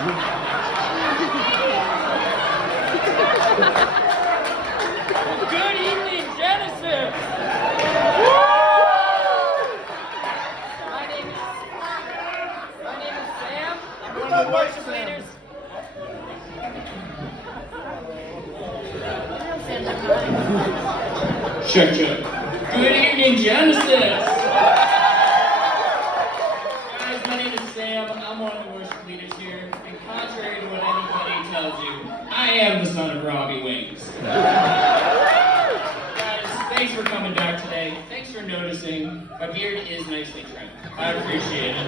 Good evening, Genesis! My name is Sam. I'm one of the worship leaders. Check. Good evening, Genesis! Guys, my name is Sam. I'm one of the worship leaders here. And contrary to what anybody tells you, I am the son of Robbie Wings. Guys, thanks for coming back today. Thanks for noticing. My beard is nicely trimmed. I appreciate it.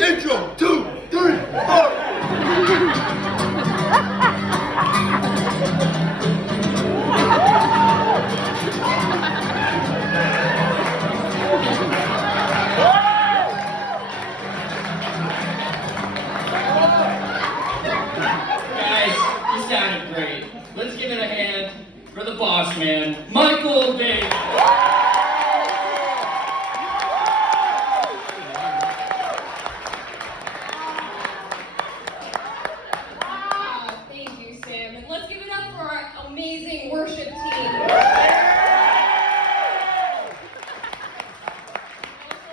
Intro, 2, 3, 4. Guys, you sounded great. Let's give it a hand for the boss man, Michael Day. Thank you, Sam. And let's give it up for our amazing worship team.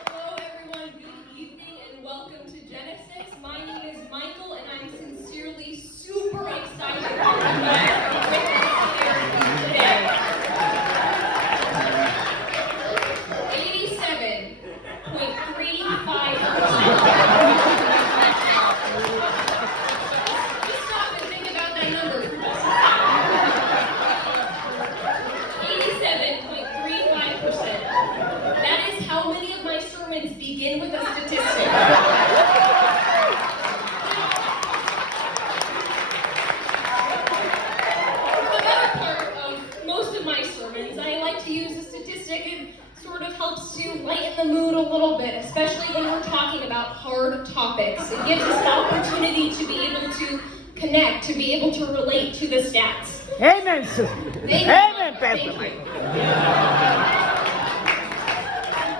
Hello, everyone. Good evening and welcome to Genesis. My name is Michael, and I'm sincerely super excited to be here today. 87.35%. Just stop and think about that number for just a second. 87.35%. That is how many of my sermons begin with a statistic. The better part of most of my sermons, I like to use a statistic. It sort of helps to lighten the mood a little bit, especially when we're talking about hard topics. It gives us the opportunity to be able to connect, to be able to relate to the stats. Amen, sister. Thank you. Amen, Thank Pastor you. Mike.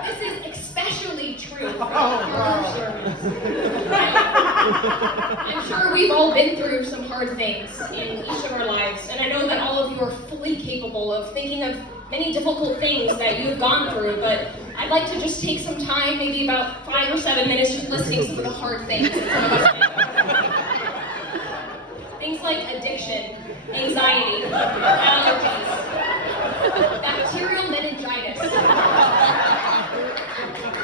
This is especially true for our sermons. I'm sure we've all been through some hard things in each of our lives, and I know that all of you are fully capable of thinking of many difficult things that you've gone through, but I'd like to just take some time, maybe about 5 or 7 minutes, just listing some of the hard things that some of us went through. Things like addiction, anxiety, allergies, bacterial meningitis,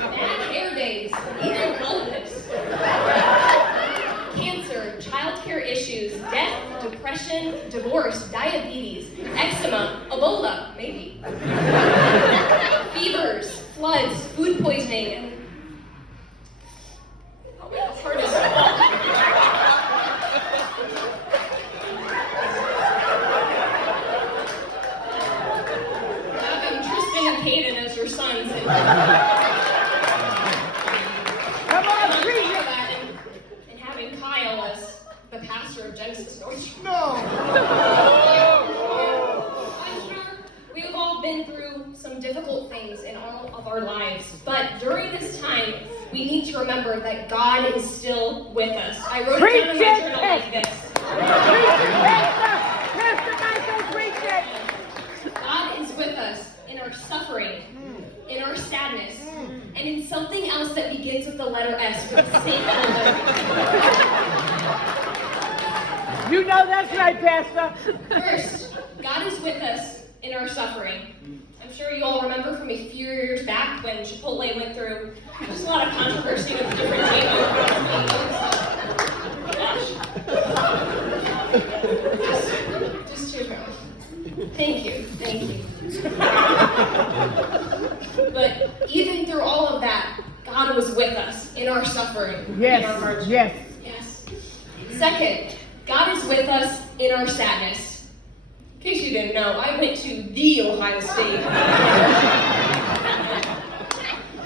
bad hair days, even baldness, cancer, childcare issues, death, depression, divorce, diabetes, eczema, Ebola, maybe, fevers, floods, food poisoning, and oh, that's hard as well. Having Tristan and Caeden as your sons. Come on, preach it. And having Kyle as the pastor of Genesis North. No. I'm sure we've all been through some difficult things in all of our lives, but during this time, we need to remember that God is still with us. I wrote it down in my journal like this. Pastor Michael, preach it. God is with us in our suffering, in our sadness, and in something else that begins with the letter S for the sake of the living. You know that's right, Pastor. First, God is with us in our suffering. I'm sure you all remember from a few years back when Chipotle went through just a lot of controversy with different Gosh. Just cheer me up. Thank you. But even through all of that, God was with us in our suffering, in our hardship. Yes. Second, God is with us in our sadness. In case you didn't know, I went to the Ohio State.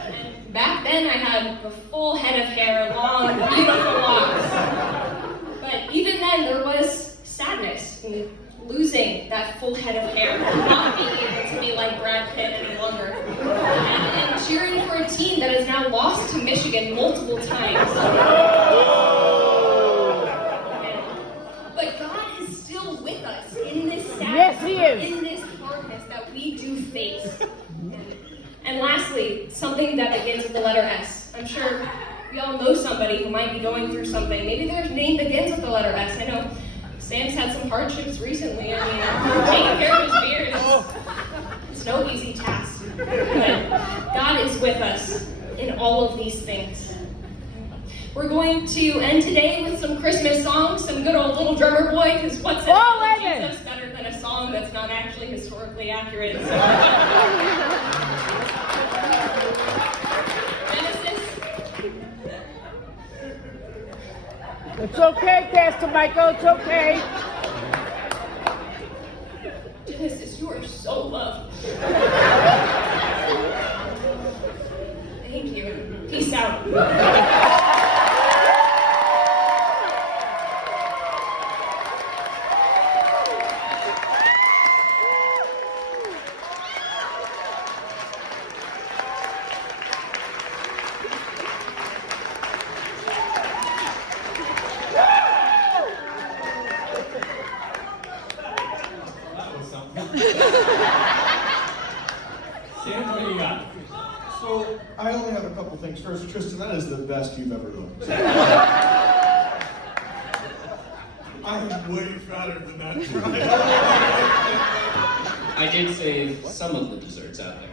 And back then I had a full head of hair, long, beautiful locks. But even then there was sadness in losing that full head of hair, not being able to be like Brad Pitt any longer. And to cheering for a team that has now lost to Michigan multiple times. But God is still with us in this sadness, Yes, He is. in this hardness that we do face. And lastly, something that begins with the letter S. I'm sure we all know somebody who might be going through something. Maybe their name begins with the letter S. I know Sam's had some hardships recently. I mean, taking care of his beard it's no easy task. But God is with us in all of these things. We're going to end today with some Christmas songs, some good old Little Drummer Boy, because what's it Jesus better than a song that's not actually historically accurate? So. It's okay, Pastor Michael. It's okay. Genesis, you are so loved. Thank you. Peace out. Sam, what do you got? So, I only have a couple things. First, Tristan, that is the best you've ever looked. I'm way fatter than that. I did save some of the desserts out there.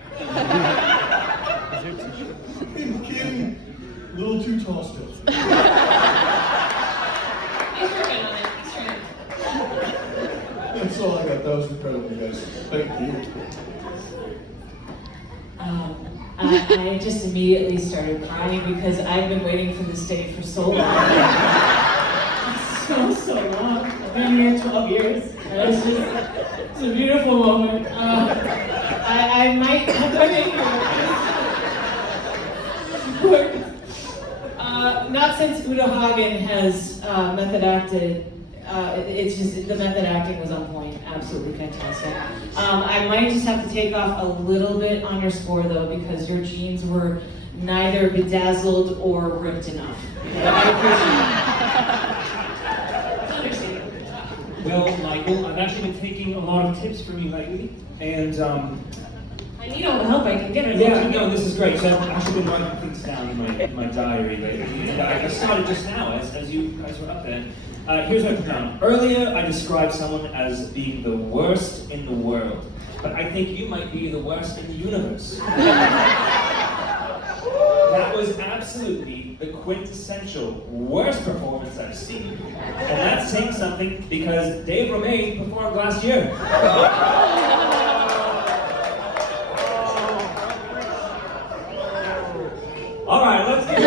Kim, a little too tall still. He's working on it. He's trying. That's all I got. That was incredible, guys. Thank you. I just immediately started crying because I've been waiting for this day for so long. so long. I've been here 12 years. And it's a beautiful moment. I might have to make it. Not since Uta Hagen has method acted. It's just, the method acting was on point, absolutely fantastic. I might just have to take off a little bit on your score though, because your jeans were neither bedazzled or ripped enough. I appreciate it. Well, Michael, I've actually been taking a lot of tips from you lately, and I need all the help I can get. yeah, no, this is great. So I've actually been writing things down in my diary lately, and I started just now as you guys were up there. Here's what I put down. Earlier, I described someone as being the worst in the world, but I think you might be the worst in the universe. That was absolutely the quintessential worst performance I've seen. And that's saying something because Dave Romaine performed last year. All right, let's get